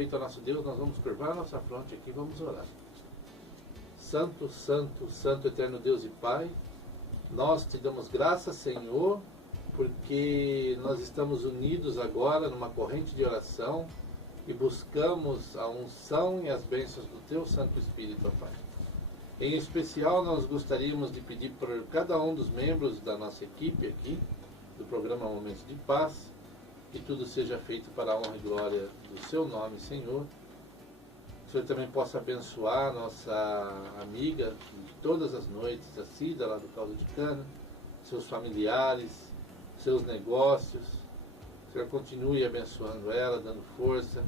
respeito ao nosso Deus, nós vamos curvar a nossa fronte aqui e vamos orar. Santo, Santo, Santo, Eterno Deus e Pai, nós te damos graças, Senhor, porque nós estamos unidos agora numa corrente de oração e buscamos a unção e as bênçãos do Teu Santo Espírito, ó Pai. Em especial, nós gostaríamos de pedir por cada um dos membros da nossa equipe aqui, do programa Momentos de Paz, que tudo seja feito para a honra e glória do Seu nome, Senhor. Que o Senhor também possa abençoar nossa amiga de todas as noites, a Cida, lá do Caldo de Cana, seus familiares, seus negócios. O Senhor continue abençoando ela, dando força.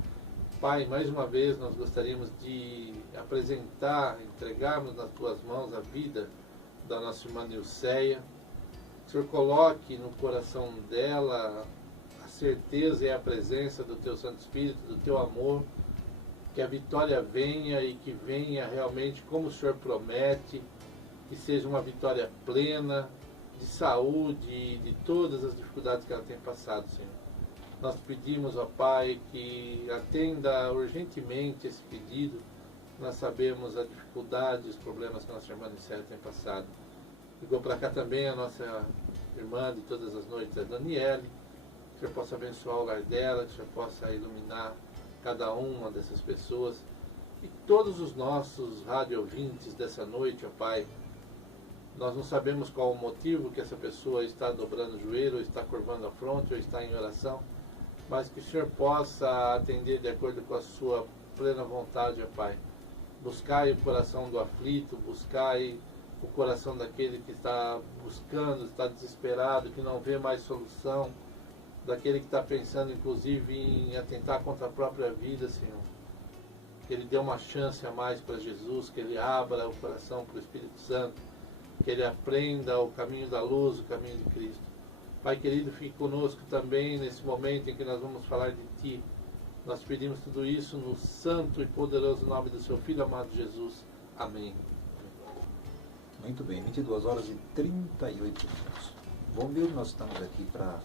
Pai, mais uma vez nós gostaríamos de apresentar, entregarmos nas Tuas mãos a vida da nossa irmã Nilceia. Que o Senhor coloque no coração dela a certeza e a presença do Teu Santo Espírito, do Teu amor. Que a vitória venha e que venha realmente como o Senhor promete, que seja uma vitória plena de saúde, de todas as dificuldades que ela tem passado, Senhor. Nós pedimos, ó Pai, que atenda urgentemente esse pedido. Nós sabemos a dificuldade, os problemas que a nossa irmã Nicéia tem passado. Ligou para cá também a nossa irmã de todas as noites, a Daniele. Que o Senhor possa abençoar o lar dela, que o Senhor possa iluminar cada uma dessas pessoas e todos os nossos rádio ouvintes dessa noite, ó Pai. Nós não sabemos qual o motivo que essa pessoa está dobrando o joelho, ou está curvando a fronte, ou está em oração, mas que o Senhor possa atender de acordo com a sua plena vontade, ó Pai. Buscai o coração do aflito, buscai o coração daquele que está buscando, está desesperado, que não vê mais solução, daquele que está pensando inclusive em atentar contra a própria vida, Senhor. Que ele dê uma chance a mais para Jesus, que ele abra o coração para o Espírito Santo, que ele aprenda o caminho da luz, o caminho de Cristo. Pai querido, fique conosco também nesse momento em que nós vamos falar de Ti. Nós pedimos tudo isso no santo e poderoso nome do Seu Filho amado Jesus. Amém. Muito bem, 22 horas e 38 minutos. Bom, Deus, nós estamos aqui para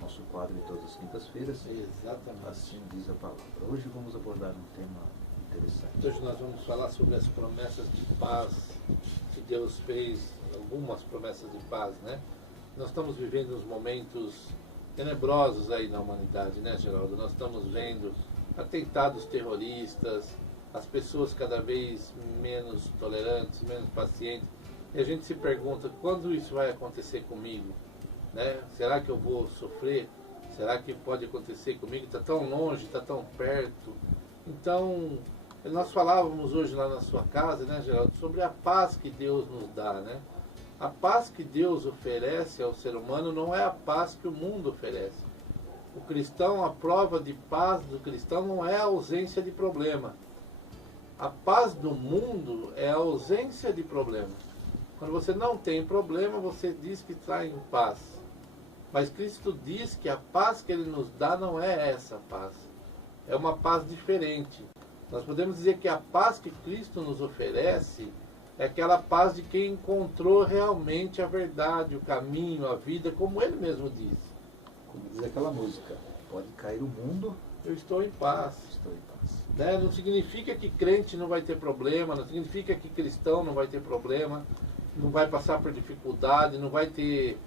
nosso quadro de todas as quintas-feiras. Exatamente. Assim diz a palavra. Hoje vamos abordar um tema interessante. Hoje nós vamos falar sobre as promessas de paz que Deus fez, algumas promessas de paz, né? Nós estamos vivendo uns momentos tenebrosos aí na humanidade, né, Geraldo? Nós estamos vendo atentados terroristas, as pessoas cada vez menos tolerantes, menos pacientes. E a gente se pergunta, quando isso vai acontecer comigo? Né? Será que eu vou sofrer? Será que pode acontecer comigo? Está tão longe, está tão perto. Então, nós falávamos hoje lá na sua casa, né, Geraldo, sobre a paz que Deus nos dá, né? A paz que Deus oferece ao ser humano não é a paz que o mundo oferece. O cristão, a prova de paz do cristão não é a ausência de problema. A paz do mundo é a ausência de problema. Quando você não tem problema, você diz que está em paz. Mas Cristo diz que a paz que Ele nos dá não é essa paz. É uma paz diferente. Nós podemos dizer que a paz que Cristo nos oferece é aquela paz de quem encontrou realmente a verdade, o caminho, a vida, como Ele mesmo diz. Como diz aquela música, pode cair o mundo, eu estou em paz. Estou em paz. Né? Não significa que crente não vai ter problema, não significa que cristão não vai ter problema, não vai passar por dificuldade, não vai ter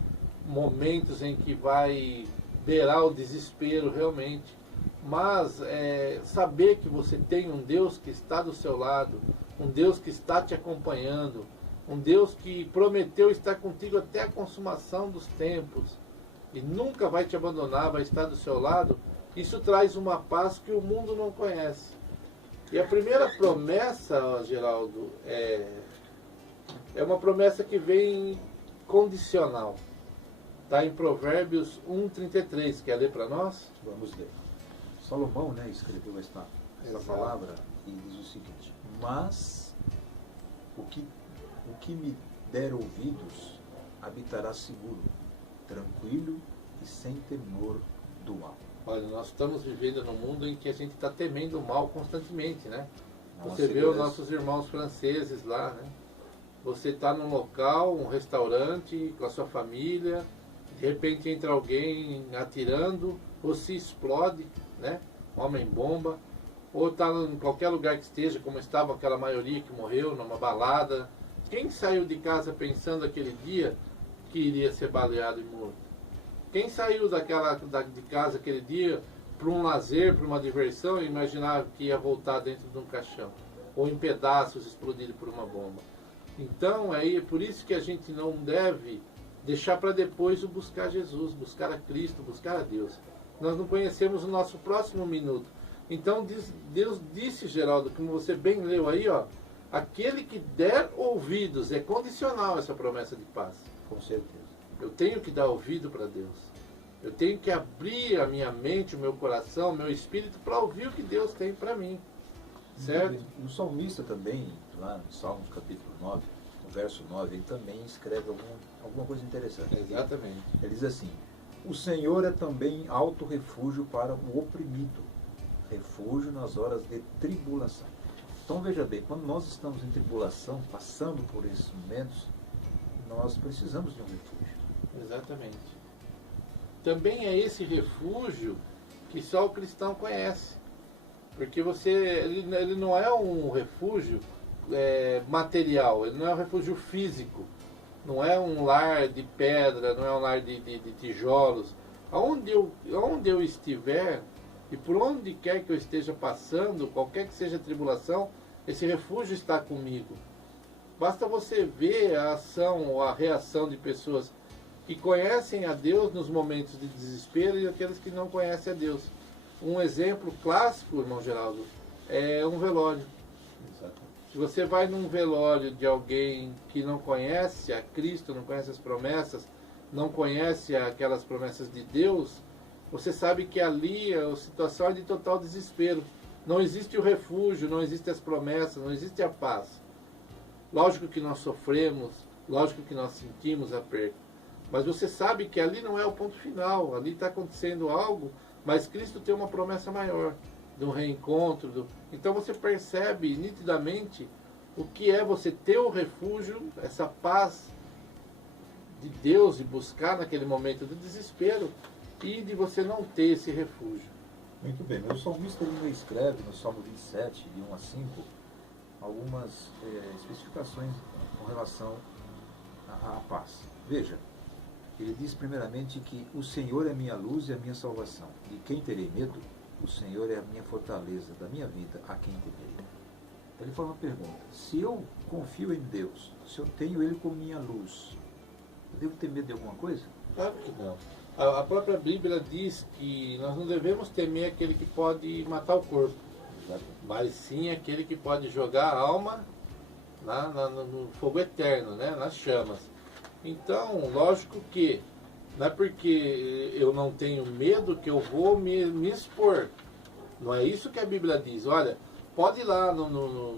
momentos em que vai beirar o desespero realmente. Mas saber que você tem um Deus que está do seu lado, um Deus que está te acompanhando, um Deus que prometeu estar contigo até a consumação dos tempos e nunca vai te abandonar, vai estar do seu lado, isso traz uma paz que o mundo não conhece. E a primeira promessa, Geraldo, é uma promessa que vem condicional. Está em Provérbios 1:33. Quer ler para nós? Vamos ler. Salomão, né, escreveu esta palavra e diz o seguinte: mas o que me der ouvidos habitará seguro, tranquilo e sem temor do mal. Olha, nós estamos vivendo num mundo em que a gente está temendo o mal constantemente, né? Você vê segurança. os nossos irmãos franceses lá, né? Você está num local, um restaurante, com a sua família, de repente entra alguém atirando, você explode, né? Homem-bomba. ou está em qualquer lugar que esteja, como estava aquela maioria que morreu numa balada. Quem saiu de casa pensando aquele dia que iria ser baleado e morto? Quem saiu de casa aquele dia para um lazer, para uma diversão, e imaginava que ia voltar dentro de um caixão, ou em pedaços explodido por uma bomba? Então, é por isso que a gente não deve deixar para depois o buscar Jesus, buscar a Cristo, buscar a Deus. Nós não conhecemos o nosso próximo minuto. Então, Deus disse, Geraldo, como você bem leu aí, ó, aquele que der ouvidos, é condicional essa promessa de paz. Com certeza. Eu tenho que dar ouvido para Deus. Eu tenho que abrir a minha mente, o meu coração, o meu espírito para ouvir o que Deus tem para mim. Certo? O salmista também, lá no Salmos capítulo 9, no verso 9, ele também escreve alguma coisa interessante. Exatamente. Ele diz assim: o Senhor é também alto refúgio para o oprimido, refúgio nas horas de tribulação. Então veja bem, quando nós estamos em tribulação, passando por esses momentos, nós precisamos de um refúgio. Exatamente. Também é esse refúgio que só o cristão conhece. Porque ele não é um refúgio material, ele não é um refúgio físico. Não é um lar de pedra, não é um lar de tijolos. Aonde eu estiver e por onde quer que eu esteja passando, qualquer que seja a tribulação, esse refúgio está comigo. Basta você ver a ação ou a reação de pessoas que conhecem a Deus nos momentos de desespero e aqueles que não conhecem a Deus. Um exemplo clássico, irmão Geraldo, é um velório. Exato. Se você vai num velório de alguém que não conhece a Cristo, não conhece as promessas, não conhece aquelas promessas de Deus, você sabe que ali a situação é de total desespero. Não existe o refúgio, não existem as promessas, não existe a paz. Lógico que nós sofremos, lógico que nós sentimos a perda. Mas você sabe que ali não é o ponto final, ali está acontecendo algo, mas Cristo tem uma promessa maior, de um reencontro. Então você percebe nitidamente o que é você ter o refúgio, essa paz de Deus e buscar naquele momento de desespero e de você não ter esse refúgio. Muito bem, mas o salmista ele escreve no Salmo 27, de 1 a 5, algumas especificações com relação à paz. Veja, ele diz primeiramente que o Senhor é minha luz e a minha salvação. De quem terei medo? O Senhor é a minha fortaleza, da minha vida, a quem temerei? Ele faz uma pergunta: se eu confio em Deus, se eu tenho Ele como minha luz, eu devo ter medo de alguma coisa? Claro que não. A própria Bíblia diz que nós não devemos temer aquele que pode matar o corpo, mas sim aquele que pode jogar a alma no fogo eterno, né? Nas chamas. Então, lógico que não é porque eu não tenho medo que eu vou me expor. Não é isso que a Bíblia diz. Olha, pode ir lá no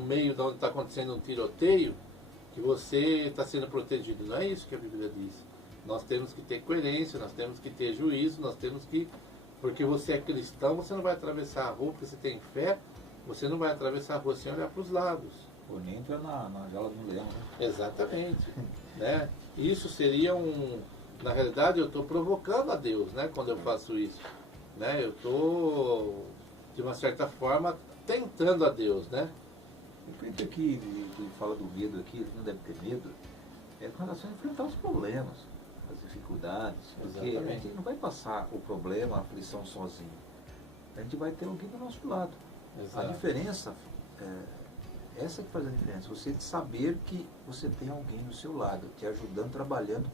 meio de onde está acontecendo um tiroteio que você está sendo protegido. Não é isso que a Bíblia diz. Nós temos que ter coerência, nós temos que ter juízo, nós temos que... Porque você é cristão, você não vai atravessar a rua, porque você tem fé, você não vai atravessar a rua sem olhar para os lados. Ou nem entra na jaula do leão, né? Exatamente. Né? Isso seria na realidade, eu estou provocando a Deus, né, quando eu faço isso. Né? Eu estou, de uma certa forma, tentando a Deus, né? O que aqui ele fala do medo aqui, ele não deve ter medo, é com relação a enfrentar os problemas, as dificuldades. Porque Exatamente. a gente não vai passar o problema, a aflição sozinho. A gente vai ter alguém do nosso lado. Exato. A diferença essa que faz a diferença. Você saber que você tem alguém do seu lado, te ajudando, trabalhando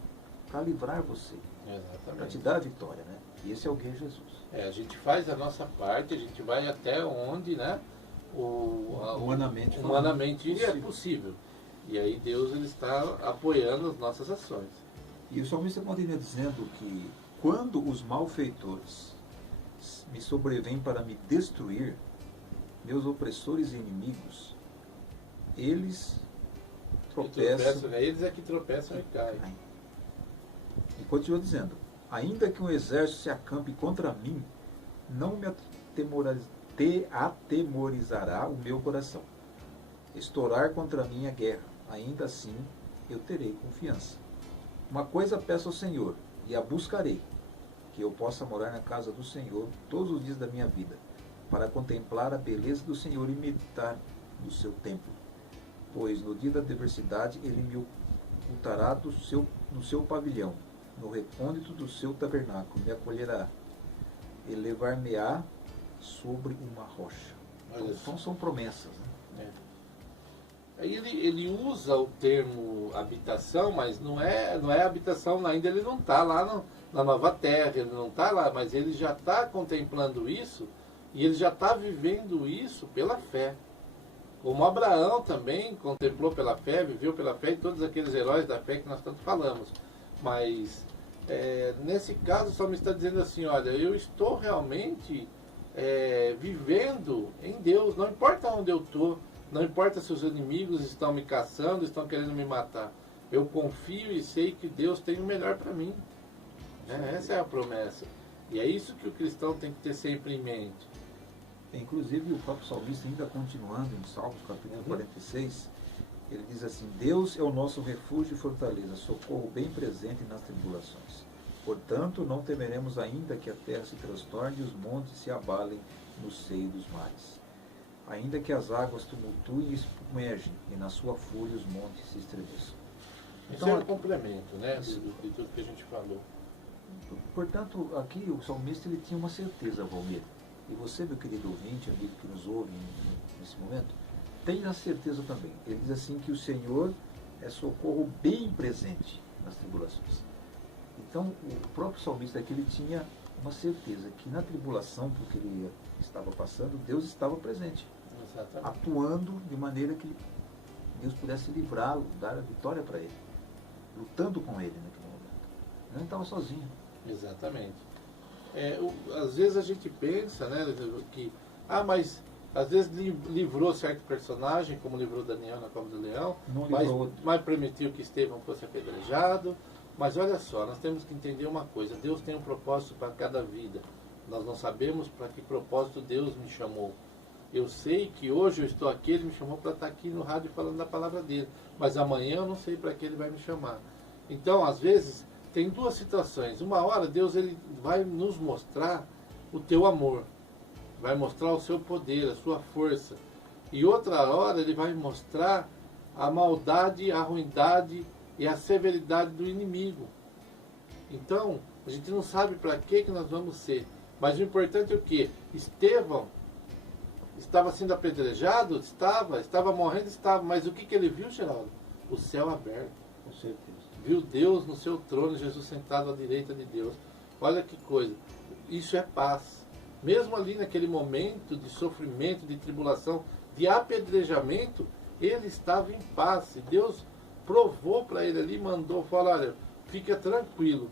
para livrar você. Para te Exatamente. dar a vitória, né? E esse alguém é Jesus. A gente faz a nossa parte, a gente vai até onde, né? Humanamente é possível. E aí Deus ele está apoiando as nossas ações. E o salmista continua dizendo que quando os malfeitores me sobrevêm para me destruir, meus opressores e inimigos, eles tropeçam. Eles é que tropeçam e caem. E continua dizendo: ainda que um exército se acampe contra mim, não me atemorizará o meu coração. Estourar contra mim a guerra, ainda assim eu terei confiança. Uma coisa peço ao Senhor, e a buscarei, que eu possa morar na casa do Senhor todos os dias da minha vida, para contemplar a beleza do Senhor e meditar no seu templo. Pois no dia da adversidade ele me ocultará no seu pavilhão, no recôndito do seu tabernáculo, me acolherá, elevar-me-á sobre uma rocha. Então são promessas, né? Aí ele usa o termo habitação, mas não é habitação, ainda ele não está lá na nova terra, ele não está lá, mas ele já está contemplando isso e ele já está vivendo isso pela fé. Como Abraão também contemplou pela fé, viveu pela fé, e todos aqueles heróis da fé que nós tanto falamos. Mas nesse caso só me está dizendo assim, olha, eu estou realmente vivendo em Deus, não importa onde eu estou, não importa se os inimigos estão me caçando, estão querendo me matar. Eu confio e sei que Deus tem o melhor para mim. Essa é a promessa. E é isso que o cristão tem que ter sempre em mente. Inclusive o próprio salmista, ainda continuando em Salmos capítulo 46, ele diz assim: Deus é o nosso refúgio e fortaleza, socorro bem presente nas tribulações. Portanto, não temeremos ainda que a terra se transtorne e os montes se abalem no seio dos mares. Ainda que as águas tumultuem e espumergem, e na sua fúria os montes se estremeçam. Então, isso é um complemento, né, de tudo que a gente falou. Portanto, aqui o salmista ele tinha uma certeza, Valmir. E você, meu querido ouvinte, amigo que nos ouve nesse momento, tem a certeza também. Ele diz assim que o Senhor é socorro bem presente nas tribulações. Então, o próprio salmista aqui ele tinha uma certeza que na tribulação, porque ele estava passando, Deus estava presente. Exatamente. Atuando de maneira que Deus pudesse livrá-lo, dar a vitória para ele, lutando com ele naquele momento. Ele não estava sozinho. Exatamente. Às vezes a gente pensa, né, que mas às vezes livrou certo personagem, como livrou Daniel na cova do leão, mas permitiu que Estevão fosse apedrejado. Mas olha só, nós temos que entender uma coisa: Deus tem um propósito para cada vida. Nós não sabemos para que propósito Deus me chamou. Eu sei que hoje eu estou aqui, Ele me chamou para estar aqui no rádio falando da palavra dele, mas amanhã eu não sei para que Ele vai me chamar. Então, às vezes, tem duas situações. Uma hora Deus ele vai nos mostrar o teu amor, vai mostrar o seu poder, a sua força. E outra hora Ele vai mostrar a maldade, a ruindade e a severidade do inimigo. Então, a gente não sabe para que nós vamos ser. Mas o importante é o quê? Estevão estava sendo apedrejado? Estava morrendo? Estava. Mas o que ele viu, Geraldo? O céu aberto. Com certeza. Viu Deus no seu trono, Jesus sentado à direita de Deus. Olha que coisa. Isso é paz. Mesmo ali naquele momento de sofrimento, de tribulação, de apedrejamento, ele estava em paz. E Deus provou para ele ali, mandou, falou: olha, fica tranquilo,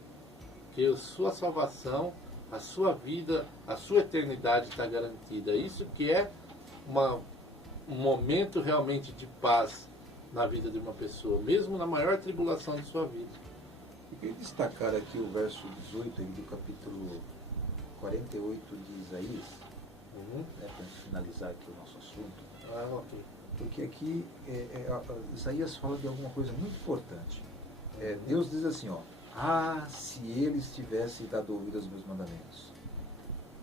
que a sua salvação, a sua vida, a sua eternidade está garantida. Isso que é um momento realmente de paz na vida de uma pessoa, mesmo na maior tribulação de sua vida. Eu queria destacar aqui o verso 18 do capítulo 48 de Isaías, para finalizar aqui o nosso assunto. Ok. Porque aqui Isaías fala de alguma coisa muito importante. Deus diz assim, se eles tivessem dado ouvido aos meus mandamentos,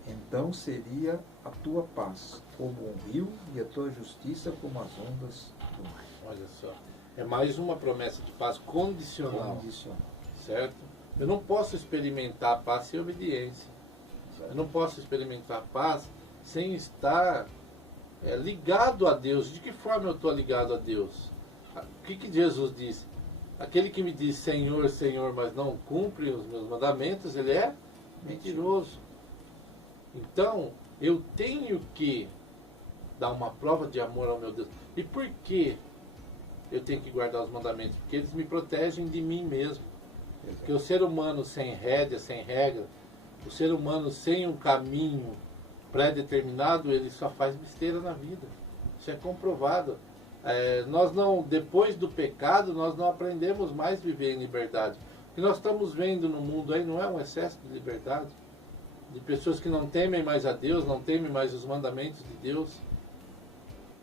então seria a tua paz como um rio e a tua justiça como as ondas do mar. Olha só, é mais uma promessa de paz condicional. Certo? Eu não posso experimentar a paz sem obediência. Exato. Eu não posso experimentar a paz sem estar ligado a Deus. De que forma eu estou ligado a Deus? O que Jesus disse? Aquele que me diz Senhor, Senhor, mas não cumpre os meus mandamentos, ele é mentiroso. Então, eu tenho que dar uma prova de amor ao meu Deus. E por que eu tenho que guardar os mandamentos? Porque eles me protegem de mim mesmo. Porque o ser humano sem rédea, sem regra, o ser humano sem um caminho pré-determinado, ele só faz besteira na vida. Isso é comprovado. Nós não, depois do pecado, nós não aprendemos mais a viver em liberdade. O que nós estamos vendo no mundo aí não é um excesso de liberdade, de pessoas que não temem mais a Deus, não temem mais os mandamentos de Deus.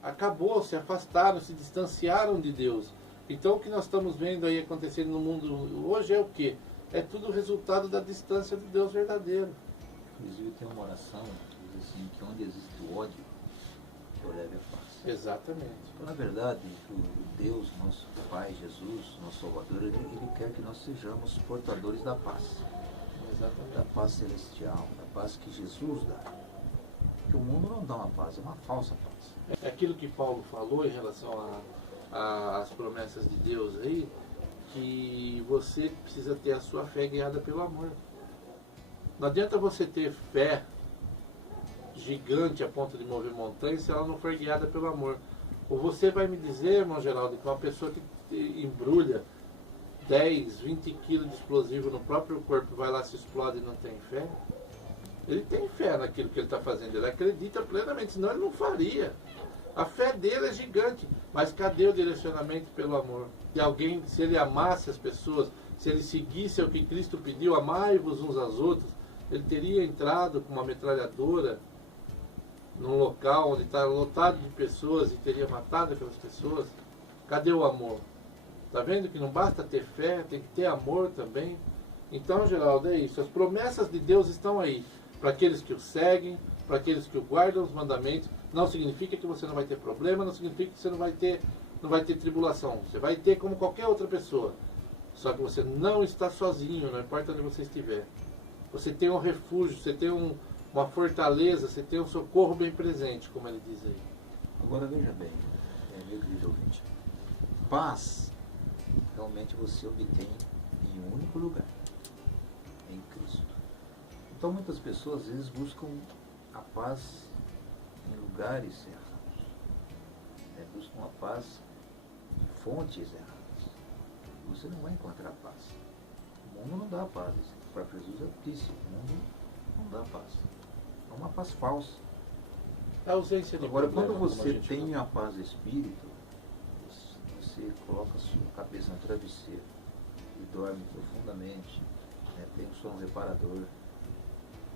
Acabou, se afastaram, se distanciaram de Deus. Então o que nós estamos vendo aí acontecendo no mundo hoje é o quê? É tudo resultado da distância do Deus verdadeiro. Inclusive tem uma oração que diz assim, que onde existe o ódio, eu leve a paz. Exatamente. Então, na verdade, o Deus, nosso Pai, Jesus, nosso Salvador, ele quer que nós sejamos portadores da paz. Exatamente. Da paz celestial, da paz que Jesus dá. Porque o mundo não dá uma paz, é uma falsa paz. É aquilo que Paulo falou em relação às promessas de Deus aí, que você precisa ter a sua fé guiada pelo amor. Não adianta você ter fé gigante a ponto de mover montanhas se ela não for guiada pelo amor. Ou você vai me dizer, irmão Geraldo, que uma pessoa que embrulha 10, 20 quilos de explosivo no próprio corpo, vai lá, se explode e não tem fé? Ele tem fé naquilo que ele está fazendo, ele acredita plenamente, senão ele não faria. A fé dele é gigante, mas cadê o direcionamento pelo amor? Se ele amasse as pessoas, se ele seguisse o que Cristo pediu, amai-vos uns aos outros, ele teria entrado com uma metralhadora num local onde está lotado de pessoas e teria matado aquelas pessoas. Cadê o amor? Está vendo que não basta ter fé, tem que ter amor também. Então, Geraldo, é isso. As promessas de Deus estão aí, para aqueles que o seguem, para aqueles que o guardam os mandamentos. Não significa que você não vai ter problema, não significa que você não vai ter tribulação. Você vai ter como qualquer outra pessoa. Só que você não está sozinho, não importa onde você estiver. Você tem um refúgio, você tem uma fortaleza, você tem um socorro bem presente, como ele diz aí. Agora veja bem, meu querido ouvinte, paz realmente você obtém em um único lugar, em Cristo. Então muitas pessoas às vezes buscam a paz em lugares errados, buscam a paz em fontes erradas. Você não vai encontrar paz. O mundo não dá paz. O próprio Jesus disse, o mundo não dá paz. É uma paz falsa. A ausência de Agora, problema, quando você como tem a paz do Espírito, você coloca a sua cabeça no travesseiro e dorme profundamente, tem um sono reparador.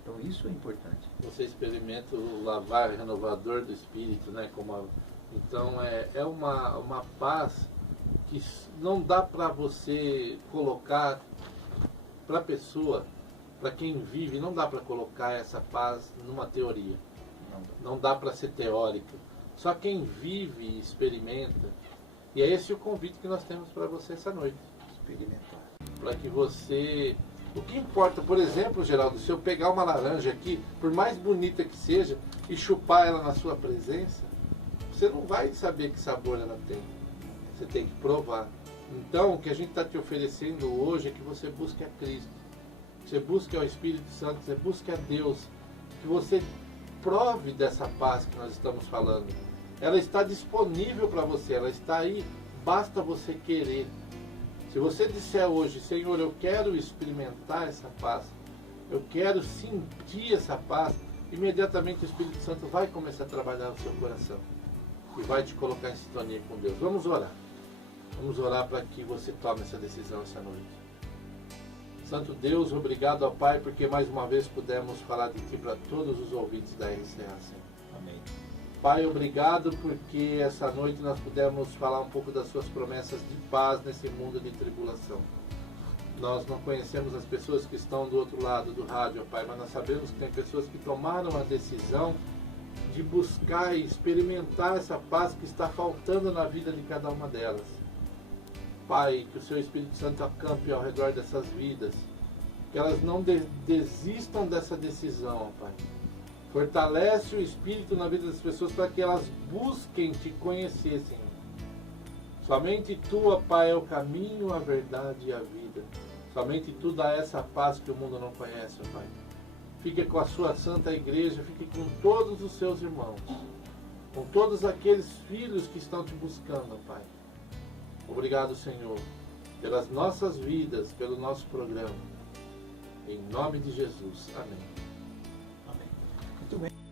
Então isso é importante. Você experimenta o lavar renovador do Espírito, né? Então é uma paz que não dá para você colocar para a pessoa, para quem vive, não dá para colocar essa paz numa teoria. Não dá para ser teórico. Só quem vive e experimenta. E é esse o convite que nós temos para você essa noite. Experimentar. Para que você... O que importa, por exemplo, Geraldo, se eu pegar uma laranja aqui, por mais bonita que seja, e chupar ela na sua presença, você não vai saber que sabor ela tem. Você tem que provar. Então, o que a gente está te oferecendo hoje é que você busque a Cristo. Você busque ao Espírito Santo, você busque a Deus. Que você prove dessa paz que nós estamos falando. Ela está disponível para você, ela está aí, basta você querer. Se você disser hoje, Senhor, eu quero experimentar essa paz, eu quero sentir essa paz, imediatamente o Espírito Santo vai começar a trabalhar no seu coração e vai te colocar em sintonia com Deus. Vamos orar. Vamos orar para que você tome essa decisão essa noite. Santo Deus, obrigado ao Pai, porque mais uma vez pudemos falar de Ti para todos os ouvintes da RCA, Senhor. Amém. Pai, obrigado porque essa noite nós pudemos falar um pouco das Suas promessas de paz nesse mundo de tribulação. Nós não conhecemos as pessoas que estão do outro lado do rádio, Pai, mas nós sabemos que tem pessoas que tomaram a decisão de buscar e experimentar essa paz que está faltando na vida de cada uma delas. Pai, que o Seu Espírito Santo acampe ao redor dessas vidas, que elas não desistam dessa decisão, Pai. Fortalece o Espírito na vida das pessoas para que elas busquem Te conhecer, Senhor. Somente Tu, ó Pai, é o caminho, a verdade e a vida. Somente Tu dá essa paz que o mundo não conhece, ó Pai. Fique com a Sua Santa Igreja, fique com todos os Seus irmãos, com todos aqueles filhos que estão Te buscando, ó Pai. Obrigado, Senhor, pelas nossas vidas, pelo nosso programa. Em nome de Jesus. Amém. Amém. Muito bem.